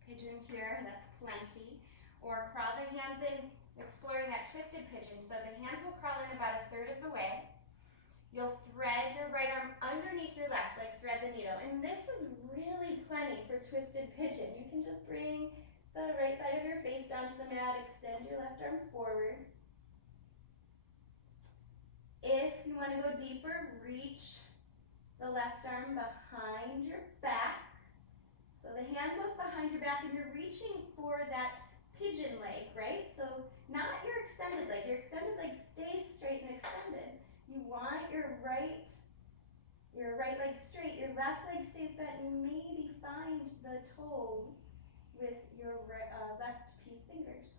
pigeon here, that's plenty. Or crawl the hands in, exploring that twisted pigeon. So the hands will crawl in about a third of the way. You'll thread your right arm underneath your left, like thread the needle. And this is really plenty for twisted pigeon. You can just bring the right side of your face down to the mat, extend your left arm forward. If you want to go deeper, reach the left arm behind your back. So the hand goes behind your back and you're reaching for that pigeon leg, right? So not your extended leg. Your extended leg stays straight and extended. You want your right leg straight, your left leg stays bent, and you maybe find the toes with your left piece fingers.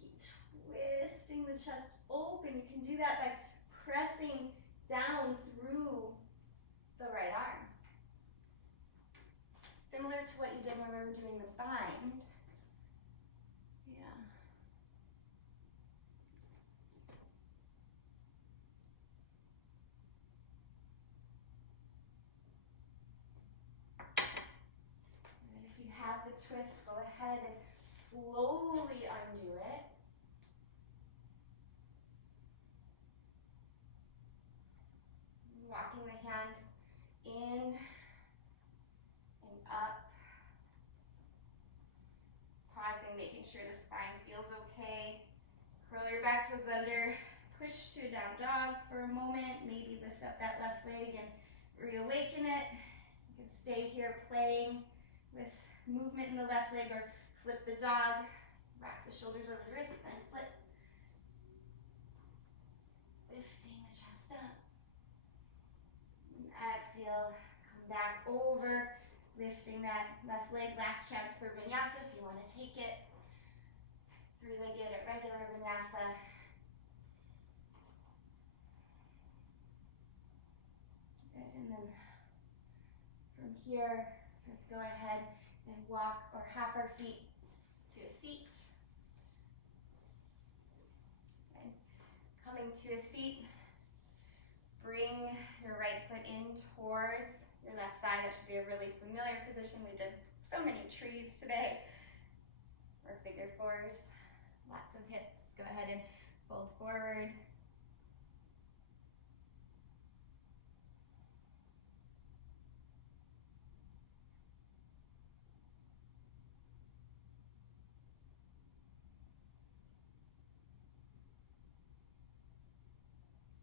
Keep twisting the chest open. You can do that by pressing down through the right arm. Similar to what you did when we were doing the bind. Yeah. And if you have the twist, go ahead and slowly undo it. Walking the hands in and up. Pausing, making sure the spine feels okay. Curl your back toes under. Push to a down dog for a moment. Maybe lift up that left leg and reawaken it. You can stay here playing with movement in the left leg or flip the dog. Rock the shoulders over the wrists, then flip. Lifting the chest up. And exhale, come back over. Lifting that left leg, last chance for vinyasa if you want to take it. Three-legged at regular vinyasa. And then from here, let's go ahead and walk or hop our feet to a seat. And coming to a seat, bring your right foot in towards your left thigh. That should be a really familiar position. We did so many trees today. Or figure fours. Lots of hips. Go ahead and fold forward.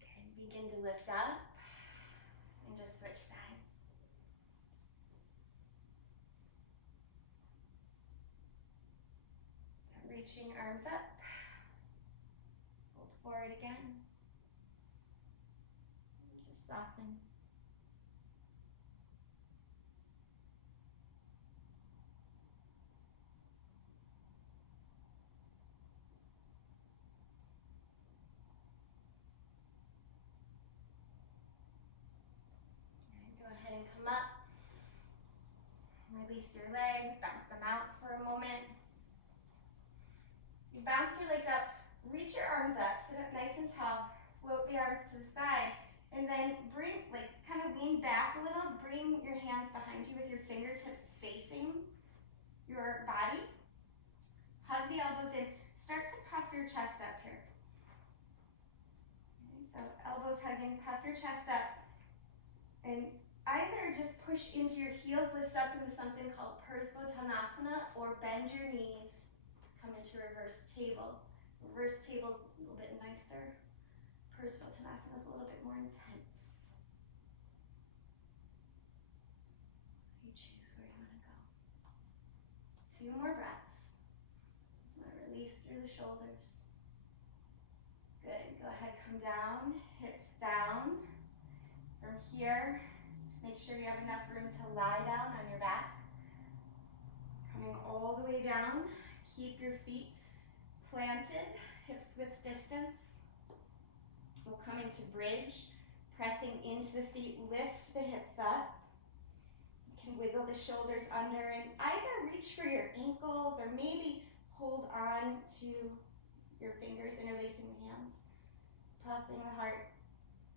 Okay, begin to lift up and just switch sides. Reaching arms up, fold forward again, just soften. And go ahead and come up, release your legs, bounce them out for a moment. You bounce your legs up, reach your arms up, sit up nice and tall, float the arms to the side, and then bring, kind of lean back a little, bring your hands behind you with your fingertips facing your body. Hug the elbows in, start to puff your chest up here. Okay, so elbows hugging, puff your chest up, and either just push into your heels, lift up into something called Parsvottanasana, or bend your knees. Come into reverse table. Reverse table is a little bit nicer. Parsvottanasana is a little bit more intense. You choose where you want to go. 2 more breaths. Just want to release through the shoulders. Good. Go ahead, come down, hips down. From here, make sure you have enough room to lie down on your back. Coming all the way down, keep your feet planted, hips width distance. We'll come into bridge, pressing into the feet, lift the hips up. You can wiggle the shoulders under and either reach for your ankles or maybe hold on to your fingers, interlacing the hands, puffing the heart,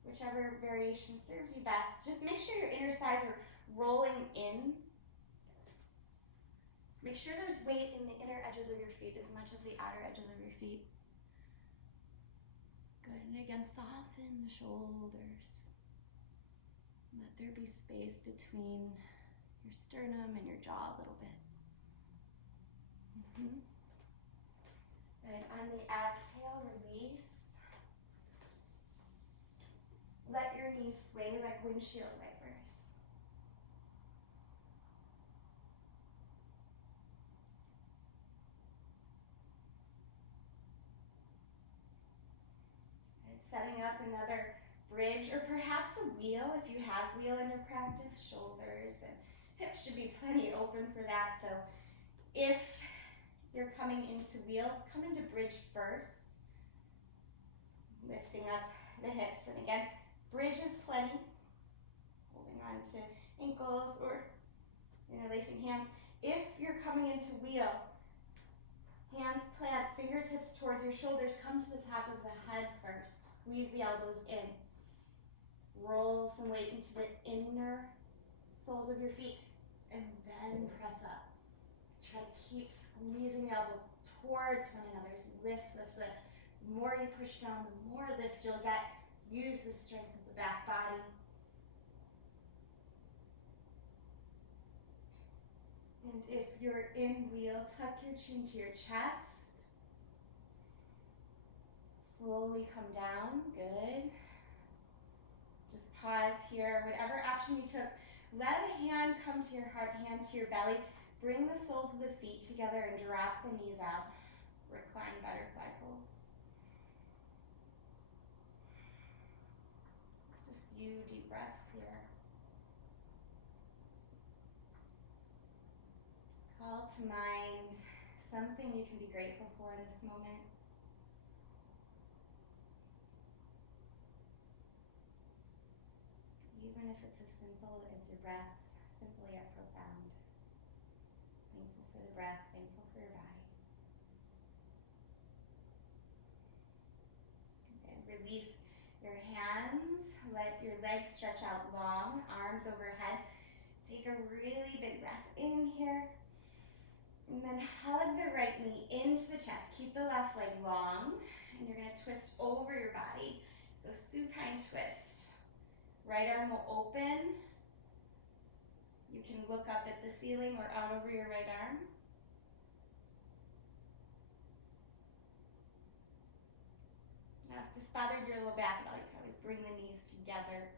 whichever variation serves you best. Just make sure your inner thighs are rolling in. Make sure there's weight in the inner edges of your feet as much as the outer edges of your feet. Good, and again, soften the shoulders. Let there be space between your sternum and your jaw a little bit. Good, on the exhale, release. Let your knees sway like windshield wipers. Setting up another bridge or perhaps a wheel if you have wheel in your practice. Shoulders and hips should be plenty open for that. So if you're coming into wheel, come into bridge first. Lifting up the hips, and again, bridge is plenty. Holding on to ankles or interlacing hands. If you're coming into wheel, hands plant, fingertips towards your shoulders, come to the top of the head first. Squeeze the elbows in. Roll some weight into the inner soles of your feet and then press up. Try to keep squeezing the elbows towards one another as you lift, lift, lift. The more you push down, the more lift you'll get. Use the strength of the back body. And if you're in wheel, tuck your chin to your chest. Slowly come down, good. Just pause here, whatever action you took, let a hand come to your heart, hand to your belly. Bring the soles of the feet together and drop the knees out. Recline butterfly pose. Just a few deep breaths here. Call to mind something you can be grateful for in this moment. Even if it's as simple as your breath, simple yet profound. Thankful for the breath, thankful for your body. And release your hands, let your legs stretch out long, arms overhead. Take a really big breath in here. And then hug the right knee into the chest. Keep the left leg long. And you're going to twist over your body. So supine twist. Right arm will open. You can look up at the ceiling or out over your right arm. Now if this bothered your low back at all, you can always bring the knees together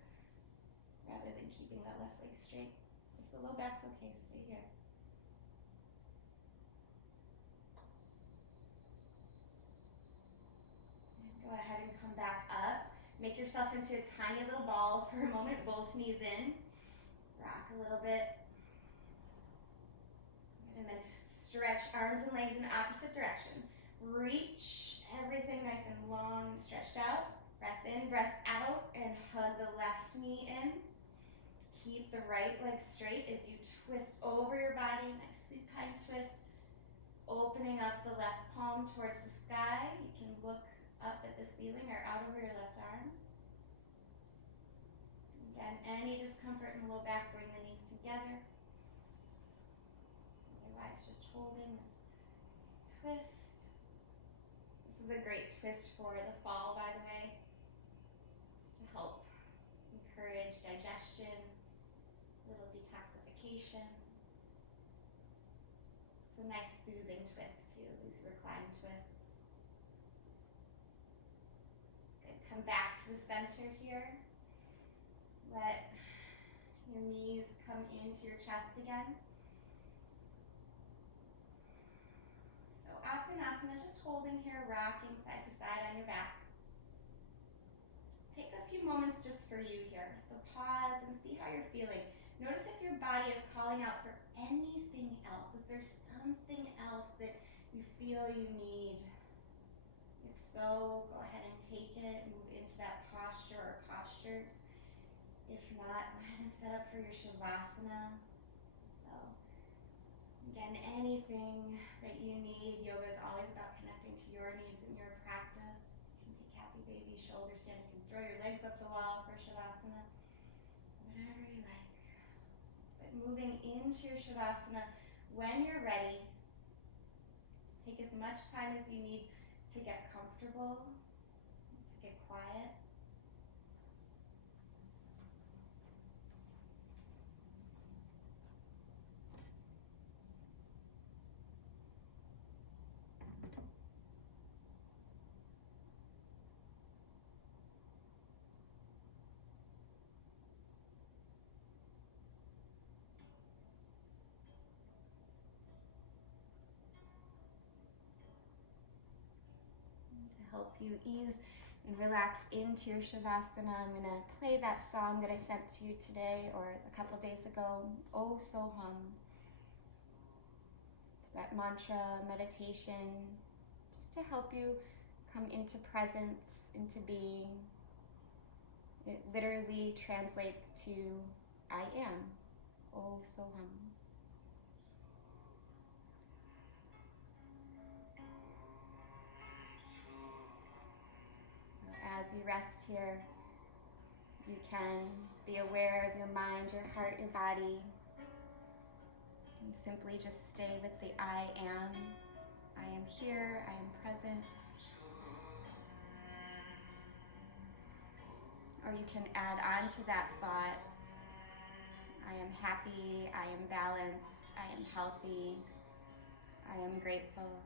rather than keeping that left leg straight. If the low back's okay, stay here. Go ahead and come back up. Make yourself into a tiny little ball for a moment, both knees in. Rock a little bit. And then stretch arms and legs in the opposite direction. Reach everything nice and long and stretched out. Breath in, breath out, and hug the left knee in. Keep the right leg straight as you twist over your body. Nice supine twist. Opening up the left palm towards the sky. You can look up at the ceiling or out over your left arm. Again, any discomfort in the low back, bring the knees together. Otherwise, just holding this twist. This is a great twist for the fall, by the way, just to help encourage digestion, a little detoxification. It's a nice soothing twist too, these recline twists. Come back to the center here. Let your knees come into your chest again. Apanasana, just holding here, rocking side to side on your back. Take a few moments just for you here. So pause and see how you're feeling. Notice if your body is calling out for anything else. Is there something else that you feel you need? If so, go ahead and take it, move into that posture or postures. If not, go ahead and set up for your Shavasana. So, again, anything that you need. Yoga is always about connecting to your needs and your practice. You can take happy baby, shoulder stand. You can throw your legs up the wall for Shavasana. Whatever you like. But moving into your Shavasana, when you're ready, take as much time as you need to get comfortable, to get quiet. To help you ease and relax into your Shavasana, I'm going to play that song that I sent to you today or a couple days ago, Oh Soham. It's that mantra meditation just to help you come into presence, into being. It literally translates to I am, Oh Soham. As you rest here, you can be aware of your mind, your heart, your body, and simply just stay with the I am. I am here, I am present. Or you can add on to that thought, I am happy, I am balanced, I am healthy, I am grateful.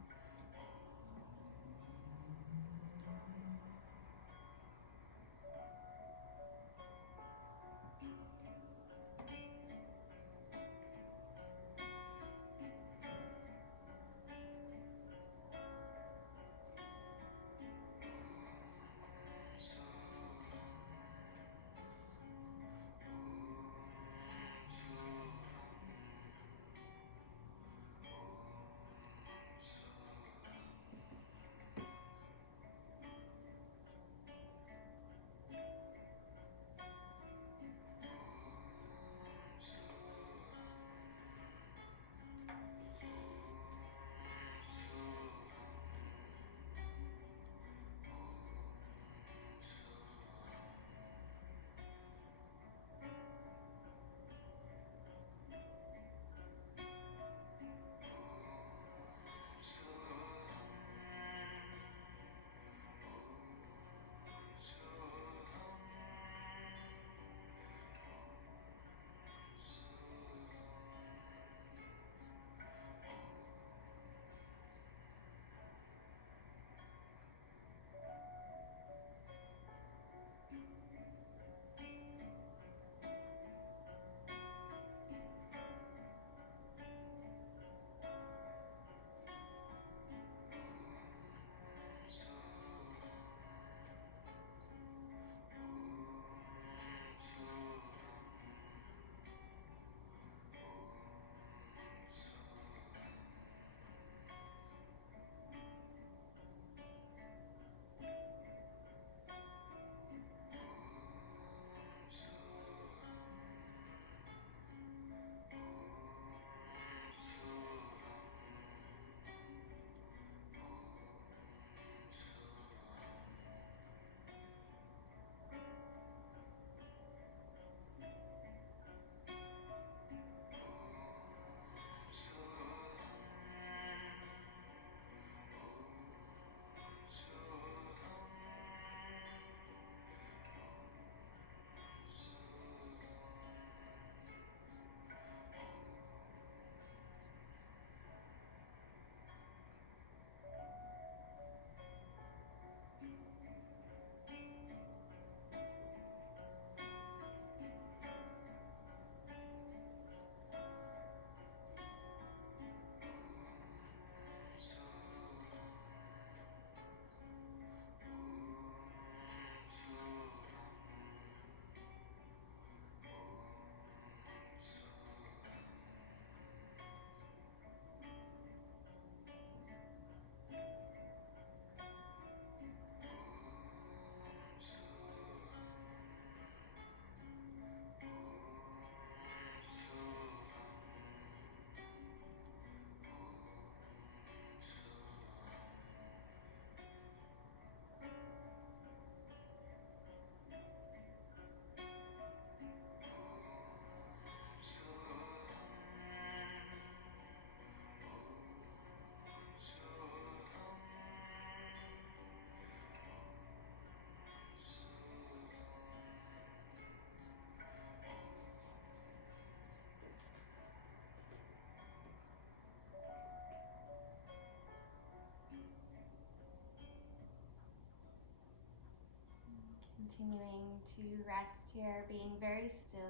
Continuing to rest here, being very still.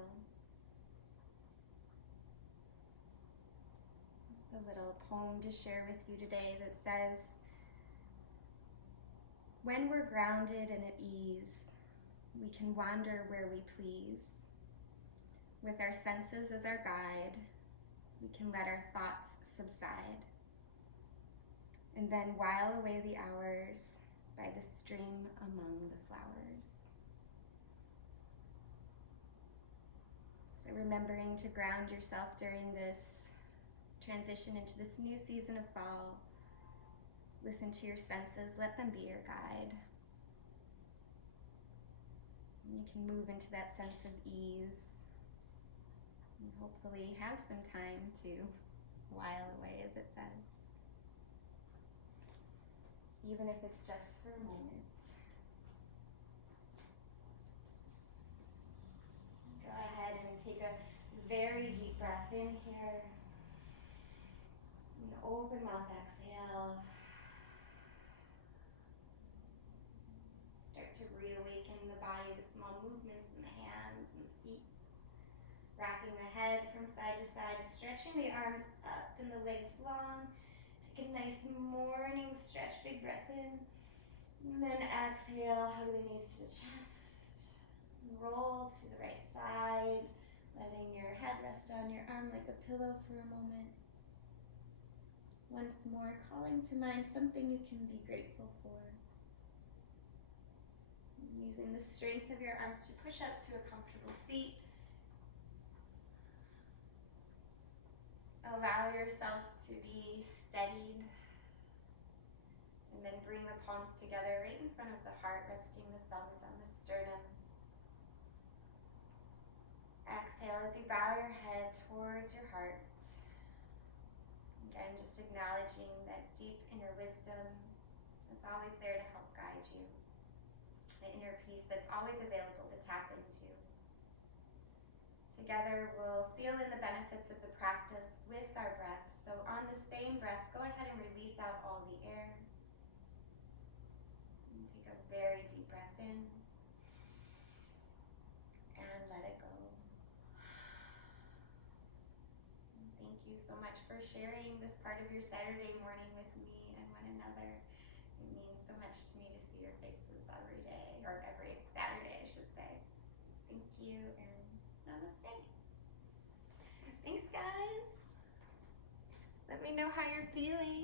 A little poem to share with you today that says, when we're grounded and at ease, we can wander where we please. With our senses as our guide, we can let our thoughts subside, and then while away the hours by the stream among the flowers. So remembering to ground yourself during this transition into this new season of fall. Listen to your senses, let them be your guide. And you can move into that sense of ease and hopefully have some time to while away, as it says. Even if it's just for a moment. Go ahead and take a very deep breath in here. And open mouth exhale. Start to reawaken the body, the small movements in the hands and the feet. Rocking the head from side to side, stretching the arms up and the legs long. Take a nice morning stretch, big breath in. And then exhale, hug the knees to the chest. Roll to the right side, letting your head rest on your arm like a pillow for a moment. Once more, calling to mind something you can be grateful for. Using the strength of your arms to push up to a comfortable seat. Allow yourself to be steadied. And then bring the palms together right in front of the heart, resting the thumbs on the sternum. Exhale as you bow your head towards your heart. Again, just acknowledging that deep inner wisdom that's always there to help guide you. The inner peace that's always available to tap into. Together, we'll seal in the benefits of the practice with our breath. So on the same breath, go ahead and release out all the air. And take a very deep breath in. And let it go. And thank you so much for sharing this part of your Saturday morning with me and one another. It means so much to me to see your faces every day, or every Saturday, I should say. Thank you, and namaste. Thanks, guys. Let me know how you're feeling.